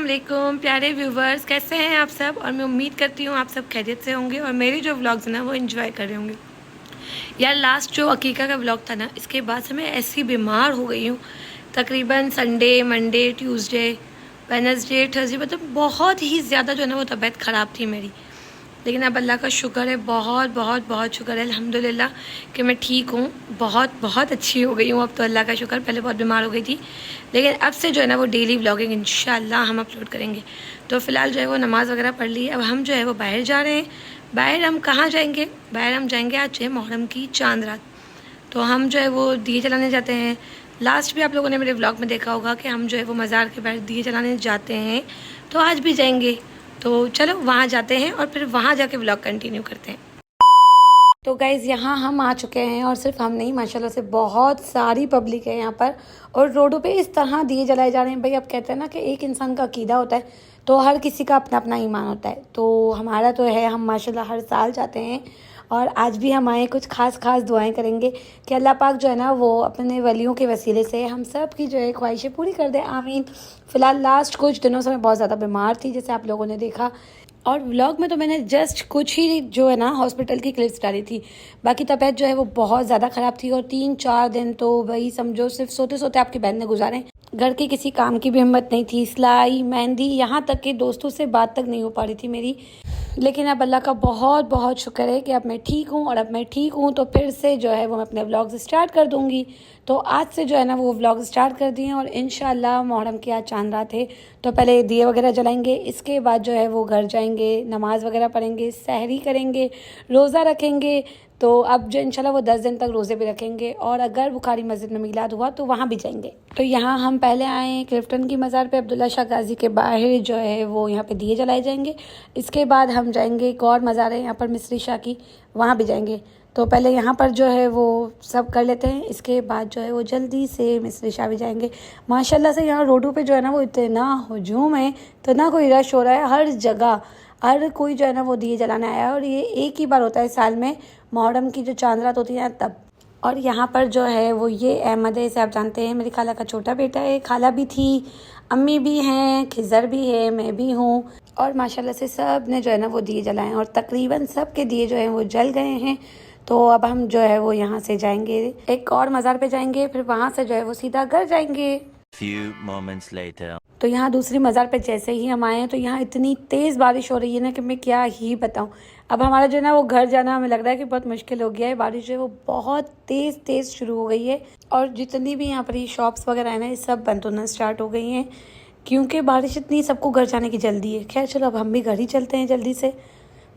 अस्सलाम वालेकुम प्यारे व्यूवर्स, कैसे हैं आप सब। और मैं उम्मीद करती हूँ आप सब खैरियत से होंगे और मेरी जो व्लॉग्स हैं ना वो एंजॉय कर रहे होंगे। यार लास्ट जो अकीका का व्लॉग था ना, इसके बाद से मैं ऐसी बीमार हो गई हूँ। तकरीबन Sunday, Monday, Tuesday, Wednesday, Thursday, मतलब बहुत ही ज़्यादा जो है ना वो तबीयत ख़राब थी मेरी। लेकिन अब अल्लाह का शुक्र है, बहुत बहुत बहुत शुक्र है अल्हम्दुलिल्लाह कि मैं ठीक हूँ। बहुत बहुत अच्छी हो गई हूँ अब तो, अल्लाह का शुक्र। पहले बहुत बीमार हो गई थी, लेकिन अब से जो है ना वो डेली व्लॉगिंग इंशाल्लाह हम अपलोड करेंगे। तो फ़िलहाल जो है वो नमाज़ वगैरह पढ़ ली। अब हम जो है वो बाहर जा रहे हैं। बाहर हम कहाँ जाएंगे? बाहर हम जाएंगे, आज है मुहर्रम की चांद रात, तो हम जो है वो दिए जलाने जाते हैं। लास्ट भी आप लोगों ने मेरे व्लॉग में देखा होगा कि हम जो है वो मज़ार के बाहर दिए जलाने जाते हैं, तो आज भी जाएंगे। तो चलो वहाँ जाते हैं और फिर वहाँ जाके व्लॉग कंटिन्यू करते हैं। तो गाइज़ यहाँ हम आ चुके हैं और सिर्फ हम नहीं, माशाल्लाह से बहुत सारी पब्लिक है यहाँ पर। और रोडों पे इस तरह दिए जलाए जा रहे हैं। भाई अब कहते हैं ना कि एक इंसान का अकीदा होता है, तो हर किसी का अपना अपना ईमान होता है। तो हमारा तो है, हम माशाल्लाह हर साल जाते हैं और आज भी हम आए, कुछ खास दुआएं करेंगे कि अल्लाह पाक जो है ना वो अपने वलियों के वसीले से हम सब की जो है ख्वाहिशें पूरी कर दे, आमीन। फ़िलहाल लास्ट कुछ दिनों से मैं बहुत ज़्यादा बीमार थी, जैसे आप लोगों ने देखा। और व्लॉग में तो मैंने जस्ट कुछ ही जो है ना हॉस्पिटल की क्लिप्स डाली थी, बाकी तबीयत जो है वो बहुत ज़्यादा ख़राब थी। और 3-4 दिन तो वही समझो सिर्फ सोते सोते आपकी बहन ने गुजारे। घर के किसी काम की भी हिम्मत नहीं थी, सिलाई, मेहंदी, यहाँ तक कि दोस्तों से बात तक नहीं हो पा रही थी मेरी। लेकिन अब अल्लाह का बहुत बहुत शुक्र है कि अब मैं ठीक हूँ। और अब मैं ठीक हूँ तो फिर से जो है वो मैं अपने व्लॉग्स स्टार्ट कर दूँगी। तो आज से जो है ना वो व्लॉग स्टार्ट कर दिए और इंशाल्लाह मुहर्रम की आज चांद रात है, तो पहले दिए वगैरह जलाएंगे। इसके बाद जो है वो घर जाएंगे, नमाज़ वगैरह पढ़ेंगे, सहरी करेंगे, रोज़ा रखेंगे। तो अब जो इंशाल्लाह वो 10 दिन तक रोज़े भी रखेंगे। और अगर बुखारी मस्जिद में मीलाद हुआ तो वहाँ भी जाएंगे। तो यहाँ हम पहले आए क्लिफ्टन की मज़ार पे, अब्दुल्ला शाह गाजी के बाहर जो है वो यहाँ पे दिए जलाए जाएंगे। इसके बाद हम जाएंगे, एक और मज़ार है यहाँ पर मिस्री शाह की, वहाँ भी जाएंगे। तो पहले यहाँ पर जो है वो सब कर लेते हैं, इसके बाद जो है वो जल्दी से मिस्री शाह भी जाएंगे। माशाल्लाह से यहाँ रोडों पे जो है ना वो इतना हुजूम है, तो ना कोई रश हो रहा है, हर जगह हर कोई जो है ना वो दिए जलाने आया है। और ये एक ही बार होता है साल में, मुहर्रम की जो चांद रात होती है तब। और यहाँ पर जो है वो ये अहमद है, इसे आप जानते हैं, मेरी खाला का छोटा बेटा है। खाला भी थी, अम्मी भी हैं, खिज़र भी है, मैं भी हूँ। और माशाल्लाह से सब ने जो है ना वो दिए जलाए और तकरीबन सब के दिए जो हैं वो जल गए हैं। तो अब हम जो है वो यहाँ से जाएंगे, एक और मज़ार पे जाएंगे, फिर वहाँ से जो है वो सीधा घर जाएंगे। Few moments later. तो यहाँ दूसरी मज़ार पे जैसे ही हम आए हैं तो यहाँ इतनी तेज़ बारिश हो रही है ना कि मैं क्या ही बताऊँ। अब हमारा जो है ना वो घर जाना हमें लग रहा है कि बहुत मुश्किल हो गया है। बारिश जो है वो बहुत तेज़ शुरू हो गई है और जितनी भी यहाँ पर ये शॉप्स वगैरह है ना, ये सब बंद होना स्टार्ट हो गई हैं, क्योंकि बारिश इतनी, सबको घर जाने की जल्दी है। खैर चलो अब हम भी घर ही चलते हैं जल्दी से,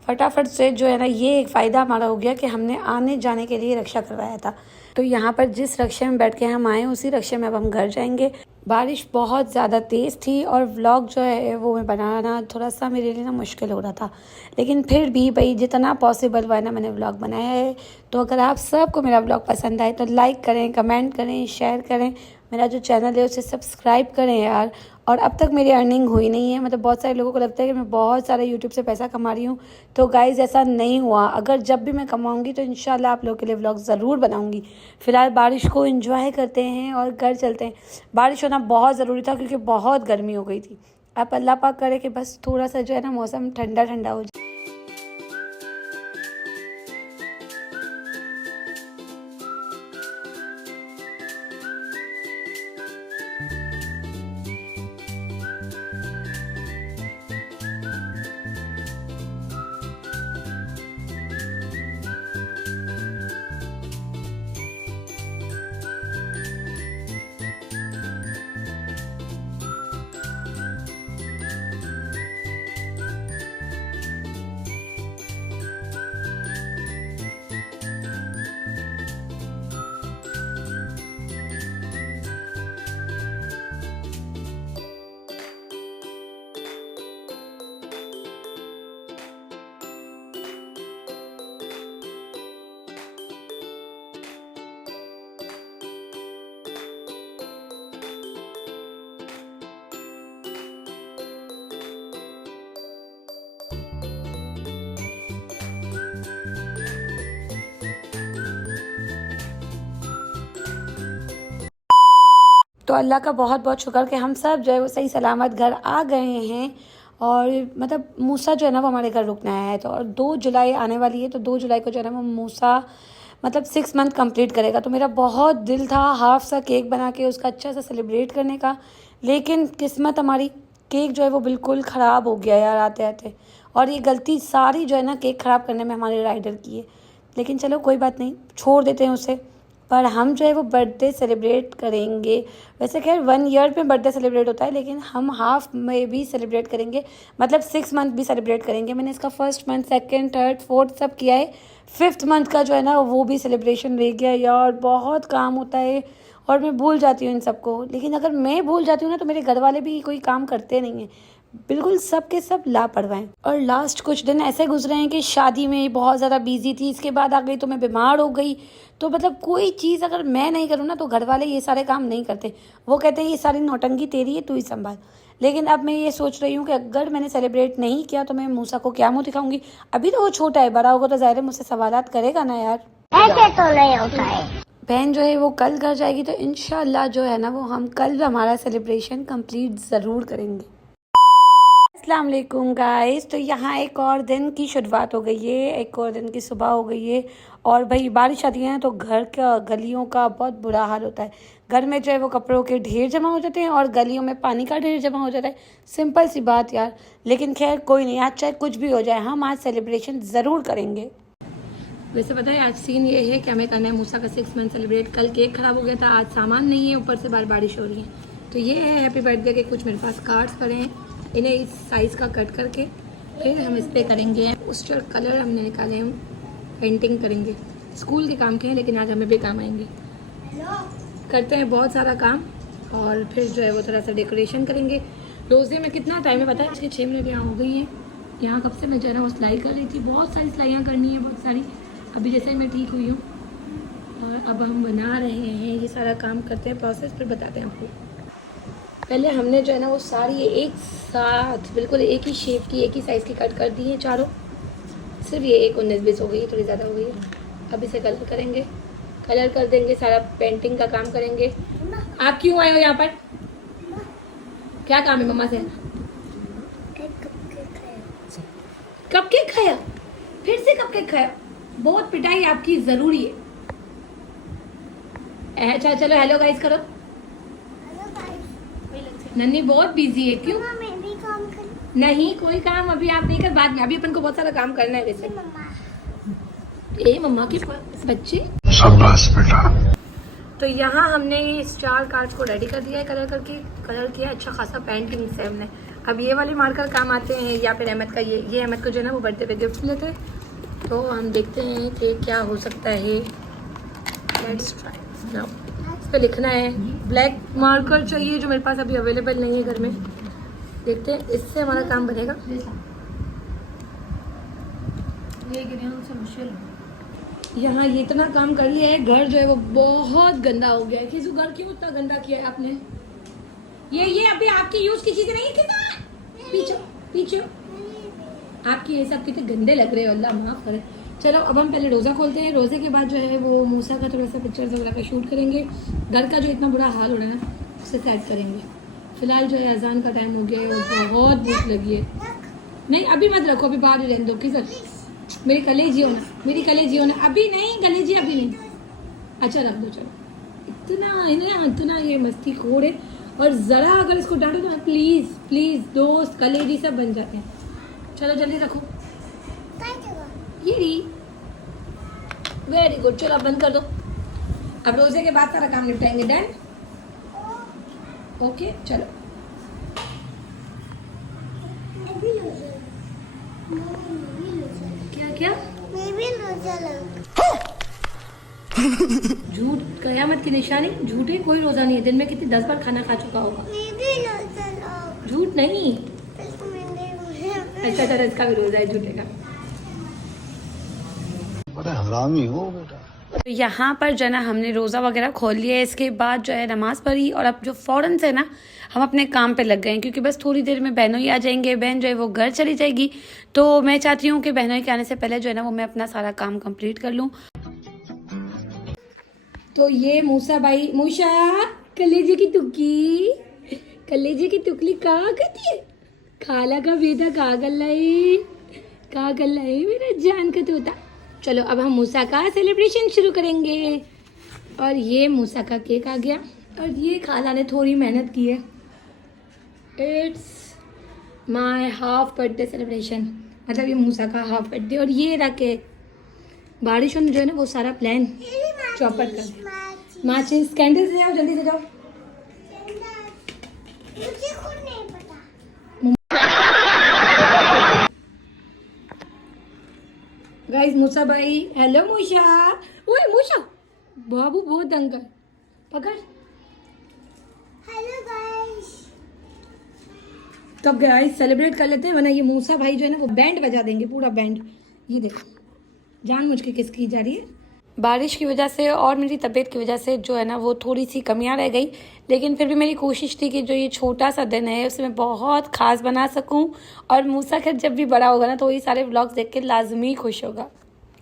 फटाफट से। जो है ना ये एक फ़ायदा हमारा हो गया कि हमने आने जाने के लिए रक्षा करवाया था। तो यहाँ पर जिस रक्षा में बैठ के हम आए, उसी रक्षा में अब हम घर जाएंगे। बारिश बहुत ज़्यादा तेज़ थी और व्लॉग जो है वो मैं बनाना थोड़ा सा मेरे लिए ना मुश्किल हो रहा था, लेकिन फिर भी भाई जितना पॉसिबल हुआ है ना मैंने व्लॉग बनाया है। तो अगर आप सबको मेरा व्लॉग पसंद आए तो लाइक करें, कमेंट करें, शेयर करें, मेरा जो चैनल है उसे सब्सक्राइब करें यार। और अब तक मेरी अर्निंग हुई नहीं है, मतलब बहुत सारे लोगों को लगता है कि मैं बहुत सारा यूट्यूब से पैसा कमा रही हूँ, तो गाइज़ ऐसा नहीं हुआ। अगर जब भी मैं कमाऊँगी तो इंशाल्लाह आप लोगों के लिए व्लॉग ज़रूर बनाऊँगी। फ़िलहाल बारिश को एंजॉय करते हैं और घर चलते हैं। बारिश होना बहुत ज़रूरी था क्योंकि बहुत गर्मी हो गई थी। अब अल्लाह पाक करे कि बस थोड़ा सा जो है ना मौसम ठंडा ठंडा हो जाए। तो अल्लाह का बहुत बहुत शुक्र कि हम सब जो है वो सही सलामत घर आ गए हैं। और मतलब मूसा जो है ना वो हमारे घर रुकने आया है, तो और 2 जुलाई आने वाली है, तो 2 जुलाई को जो है ना वो मूसा मतलब 6 मंथ कंप्लीट करेगा। तो मेरा बहुत दिल था हाफ सा केक बना के उसका अच्छा सा सेलिब्रेट करने का, लेकिन किस्मत हमारी, केक जो है वो बिल्कुल ख़राब हो गया यार आते आते। और ये गलती सारी जो है ना केक ख़राब करने में हमारे राइडर की है, लेकिन चलो कोई बात नहीं, छोड़ देते हैं उसे। पर हम जो है वो बर्थडे सेलिब्रेट करेंगे। वैसे खैर 1 ईयर में बर्थडे सेलिब्रेट होता है, लेकिन हम हाफ में भी सेलिब्रेट करेंगे, मतलब 6 मंथ भी सेलिब्रेट करेंगे। मैंने इसका 1st month, 2nd, 3rd, 4th सब किया है। 5th मंथ का जो है ना वो भी सेलिब्रेशन रह गया यार। बहुत काम होता है और मैं भूल जाती हूँ इन सबको, लेकिन अगर मैं भूल जाती हूँ ना तो मेरे घर वाले भी कोई काम करते नहीं हैं, बिल्कुल सब के सब लापरवाह हैं। और लास्ट कुछ दिन ऐसे गुजरे हैं कि शादी में बहुत ज़्यादा बिजी थी, इसके बाद आ गई तो मैं बीमार हो गई। तो मतलब कोई चीज़ अगर मैं नहीं करूँ ना तो घर वाले ये सारे काम नहीं करते, वो कहते हैं ये सारी नौटंकी तेरी है, तू ही संभाल। लेकिन अब मैं ये सोच रही हूँ कि अगर मैंने सेलिब्रेट नहीं किया तो मैं मूसा को क्या मुँह दिखाऊंगी। अभी तो वो छोटा है, बड़ा होगा तो ज़ाहिर है मुझसे सवालात करेगा ना यार। ऐसे तो नहीं होता है। बहन जो है वो कल घर जाएगी, तो इंशाल्लाह जो है ना वो हम कल हमारा सेलिब्रेशन कंप्लीट ज़रूर करेंगे। अस्सलाम वालेकुम गाइस। तो यहाँ एक और दिन की शुरुआत हो गई है, एक और दिन की सुबह हो गई है। और भाई बारिश आती है ना तो घर का गलियों का बहुत बुरा हाल होता है। घर में जो है वो कपड़ों के ढेर जमा हो जाते हैं और गलियों में पानी का ढेर जमा हो जाता है। सिंपल सी बात यार, लेकिन खैर कोई नहीं, आज चाहे कुछ भी हो जाए हम आज सेलिब्रेशन ज़रूर करेंगे। वैसे पता है आज सीन ये है कि हमें करना है मूसा का 6 मंथ सेलिब्रेट। कल केक ख़राब हो गया था, आज सामान नहीं है, ऊपर से बारिश हो रही है। तो ये है हैप्पी बर्थडे के कुछ मेरे पास कार्ड्स पड़े हैं, इन्हें इस साइज़ का कट करके फिर हम इस पर करेंगे पोस्टर। कलर हमने निकाले हैं, पेंटिंग करेंगे। स्कूल के काम के हैं लेकिन आज हमें भी काम आएंगे। करते हैं बहुत सारा काम और फिर जो है वो थोड़ा सा डेकोरेशन करेंगे। रोज़े में कितना टाइम है पता है, इसके 6 मिनट यहाँ हो गई है। यहाँ कब से मैं जो है ना वो सिलाई कर रही थी, बहुत सारी सिलाइयाँ करनी है, बहुत सारी। अभी जैसे मैं ठीक हुई हूँ और अब हम बना रहे हैं, ये सारा काम करते हैं प्रोसेस, फिर बताते हैं आपको। पहले हमने जो है ना वो सारी एक साथ बिल्कुल एक ही शेप की, एक ही साइज़ की कट कर दी है चारों। सिर्फ ये एक 19-20 हो गई है, थोड़ी ज़्यादा हो गई है। अब इसे कलर करेंगे, कलर कर देंगे, सारा पेंटिंग का काम करेंगे। आप क्यों आए हो यहाँ पर, क्या काम है मम्मा से? कपकेक खाया, फिर से कपकेक खाया, बहुत पिटाई आपकी ज़रूरी है। अच्छा चलो हेलो गाइस करो। नन्नी बहुत बिजी है, क्यों? मैं भी काम कर। नहीं कोई काम अभी आप नहीं कर, बाद में। अभी अपन को बहुत सारा काम करना है वैसे। ए मम्मा के बच्चे, शाबाश बेटा। तो यहाँ हमने इस 4 कार्ड्स को रेडी कर दिया है, कलर करके कलर किया अच्छा खासा पेंटिंग से हमने। अब ये वाले मार्कर काम आते हैं, या फिर अहमद का ये अहमद को जो है ना वो बर्थडे पे गिफ्ट मिले थे, तो हम देखते हैं कि क्या हो सकता है। Let's try now. इस पर लिखना है, ब्लैक मार्कर चाहिए जो मेरे पास अभी अवेलेबल नहीं है घर में। देखते हैं इससे हमारा काम बनेगा। यहाँ ये इतना काम कर लिया है, घर जो है वो बहुत गंदा हो गया है। किसी घर क्यों इतना गंदा किया है आपने? ये अभी आपकी यूज की चीजें नहीं है, कितना पीछे पीछे आपकी ये सब कितने गंदे लग रहे हो, अल्लाह माफ करे। चलो अब हम पहले रोज़ा खोलते हैं, रोज़े के बाद जो है वो मूसा का थोड़ा सा पिक्चर्स वगैरह का शूट करेंगे। घर का जो इतना बुरा हाल हो रहा है ना उसे सेट करेंगे। फिलहाल जो है अजान का टाइम हो गया है और बहुत भूख लगी है। नहीं अभी मत रखो, अभी बाहर ही रहने दो। किस मेरी कलेजी हो ना, मेरी कलेजी हो ना, अभी नहीं कलेजी अभी नहीं। अच्छा रख दो चलो। इतना ये मस्ती खोड़ है, और ज़रा अगर इसको डांटो तो प्लीज़ प्लीज़ दोस्त कलेजी सब बन जाते हैं। चलो जल्दी रखो। ये रही, वेरी गुड। चलो अब बंद कर दो। अब रोजे के बाद सारा काम निपटाएंगे। डन, ओके चलो। क्या क्या झूठ कयामत की निशानी, झूठे कोई रोजा नहीं है। दिन में कितनी 10 बार खाना खा चुका होगा। झूठ नहीं। अच्छा तरह इसका भी रोजा है झूठे का। बड़ा हरामी हो बेटा। तो यहाँ पर जो है ना हमने रोज़ा वगैरह खोल लिया है, इसके बाद जो है नमाज़ पढ़ी और अब जो फ़ौरन से ना हम अपने काम पे लग गए हैं, क्योंकि बस थोड़ी देर में बहनों ही आ जाएंगे। बहन जो है वो घर चली जाएगी, तो मैं चाहती हूँ कि बहनों के आने से पहले जो है ना वो मैं अपना सारा काम कंप्लीट कर लूँ। तो ये मूसा भाई, मूसा कलेजे की टुकी, कलेजे की टुकली कहाँ करती है? खाला का बेटा कहाँ कर लाई मेरा जान का तोता। चलो अब हम मूसा का सेलिब्रेशन शुरू करेंगे। और ये मूसा का केक आ गया और ये खाला ने थोड़ी मेहनत की है। It's my half birthday celebration, मतलब ये मूसा का हाफ बर्थडे। और ये रहा केक। बारिशों ने जो है ना वो सारा प्लान चौपट कर दिया। माचिस कैंडल्स ले आओ, जल्दी से जाओ। मुझे खुद नहीं पता। गाइस मूसा भाई, हेलो मूसा। ओए मूसा, बाबू बहुत तंग कर, पकड़। Hello guys. तब गाइस सेलिब्रेट कर लेते हैं, वरना ये मूसा भाई जो है ना वो बैंड बजा देंगे, पूरा बैंड। ये देखो जानबूझ के किस की जा रही है। बारिश की वजह से और मेरी तबीयत की वजह से जो है ना वो थोड़ी सी कमियां रह गई, लेकिन फिर भी मेरी कोशिश थी कि जो ये छोटा सा दिन है उसे मैं बहुत ख़ास बना सकूं। और मूसा खैर जब भी बड़ा होगा ना तो ये सारे व्लॉग्स देख के लाजमी खुश होगा।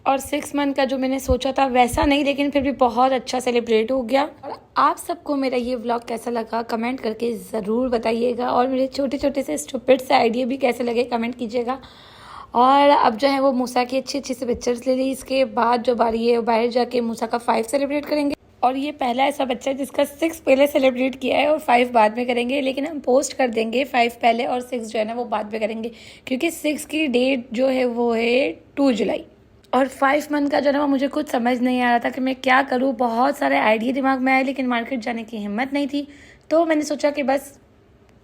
और 6 मंथ का जो मैंने सोचा था वैसा नहीं, लेकिन फिर भी बहुत अच्छा सेलिब्रेट हो गया। और आप सबको मेरा ये व्लॉग कैसा लगा कमेंट करके ज़रूर बताइएगा। और मेरे छोटे छोटे से स्टूपिड से आइडिया भी कैसे लगे कमेंट कीजिएगा। और अब जो है वो मूसा की अच्छी अच्छी से पिक्चर्स ले ली। इसके बाद जो बारी है बाहर जाके मूसा का 5 सेलिब्रेट करेंगे। और ये पहला ऐसा बच्चा है जिसका 6 पहले सेलिब्रेट किया है और 5 बाद में करेंगे, लेकिन हम पोस्ट कर देंगे 5 पहले और 6 जो है ना वो बाद में करेंगे, क्योंकि 6 की डेट जो है वो है 2 जुलाई। और 5 मंथ का जो है ना वो मुझे कुछ समझ नहीं आ रहा था कि मैं क्या करूँ। बहुत सारे आइडिया दिमाग में आए, लेकिन मार्केट जाने की हिम्मत नहीं थी। तो मैंने सोचा कि बस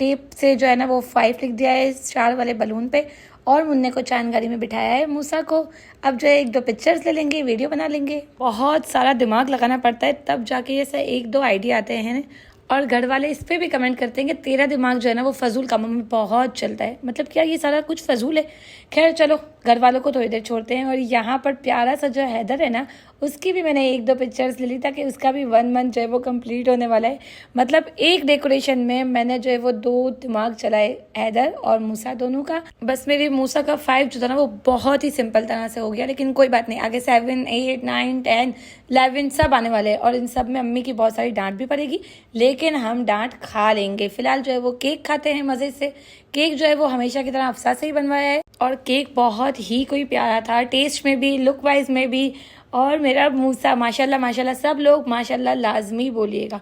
टेप से जो है ना वो 5 लिख दिया है स्टार वाले बलून पे, और मुन्ने को चांद गाड़ी में बिठाया है मूसा को। अब जो है 1-2 पिक्चर्स ले लेंगे, वीडियो बना लेंगे। बहुत सारा दिमाग लगाना पड़ता है तब जाके ऐसा 1-2 आइडिया आते हैं। और घर वाले इस पर भी कमेंट करते हैं कि तेरा दिमाग जो है ना वो फजूल कामों में बहुत चलता है। मतलब क्या ये सारा कुछ फजूल है? खैर चलो घर वालों को थोड़ी देर छोड़ते हैं। और यहाँ पर प्यारा सा जो हैदर है ना उसकी भी मैंने 1-2 पिक्चर्स ले ली, ताकि उसका भी 1 मंथ जो है वो कंप्लीट होने वाला है। मतलब एक डेकोरेशन में मैंने जो है वो 2 दिमाग चलाए, हैदर और मूसा दोनों का। बस मेरे मूसा का 5 जो था ना वो बहुत ही सिंपल तरह से हो गया, लेकिन कोई बात नहीं, आगे 7, 8, 9, 10, 11 सब आने वाले हैं। और इन सब में अम्मी की बहुत सारी डांट भी पड़ेगी, लेकिन हम डांट खा लेंगे। फिलहाल जो है वो केक खाते हैं मज़े से। केक जो है वो हमेशा की तरह अफसा से ही बनवाया है, और केक बहुत ही कोई प्यारा था, टेस्ट में भी, लुक वाइज में भी। और मेरा मूसा माशाल्लाह माशाल्लाह, सब लोग माशाल्लाह लाजमी बोलिएगा।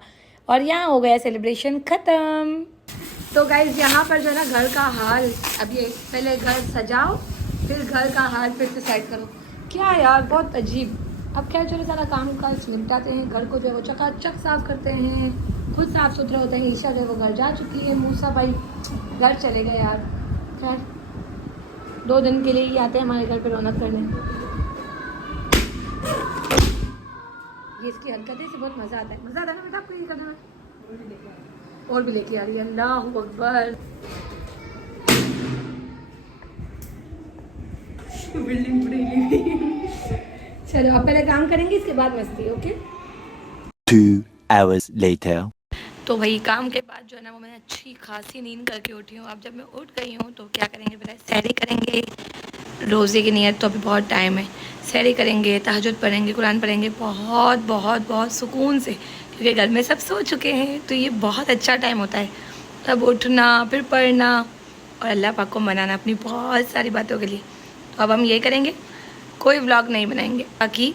और यहाँ हो गया सेलिब्रेशन ख़त्म। तो गाइज यहाँ पर जो है ना घर का हाल, अब ये पहले घर सजाओ फिर घर का हाल फिर से सेट करो। क्या यार बहुत अजीब। अब क्या चलो सारा काम काज निपटाते हैं, घर को जो है वो चकाचक साफ करते हैं, खुद साफ सुथरा होता है। ईशा जो है वो घर जा चुकी है, मूसा भाई घर चले गए यार। खैर 2 दिन के लिए ही आते हैं हमारे घर पे रौनक करने। ये इसकी हरकतें से बहुत मज़ा आता है। मज़ा आता है ना बेटा आपको ये करने में? और भी लेके आ रही है, अल्लाह अकबर। बिल्डिंग चलो अब पहले काम करेंगे, इसके बाद मस्ती। Okay 2 hours later. तो वही काम के बाद जो है ना वो मैं अच्छी खासी नींद करके उठी हूँ। अब जब मैं उठ गई हूँ तो क्या करेंगे बेटा, सैरी करेंगे। रोज़े की नियत तो अभी बहुत टाइम है। सैरी करेंगे, तहज्जुद पढ़ेंगे, कुरान पढ़ेंगे बहुत बहुत बहुत सुकून से, क्योंकि घर में सब सो चुके हैं। तो ये बहुत अच्छा टाइम होता है, तब उठना फिर पढ़ना और अल्लाह पाक को मनाना अपनी बहुत सारी बातों के लिए। तो अब हम ये करेंगे, कोई व्लॉग नहीं बनाएंगे, बाकी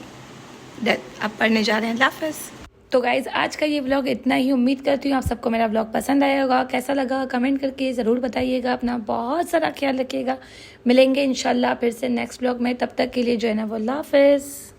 अब पढ़ने जा रहे हैं। अल्लाह हाफ़िज़। तो गाइज़ आज का ये व्लॉग इतना ही। उम्मीद करती हूँ आप सबको मेरा व्लॉग पसंद आया होगा। कैसा लगा कमेंट करके ज़रूर बताइएगा। अपना बहुत सारा ख्याल रखिएगा। मिलेंगे इंशाल्लाह फिर से नेक्स्ट व्लॉग में। तब तक के लिए जो है ना वो अल्लाह हाफ़िज़।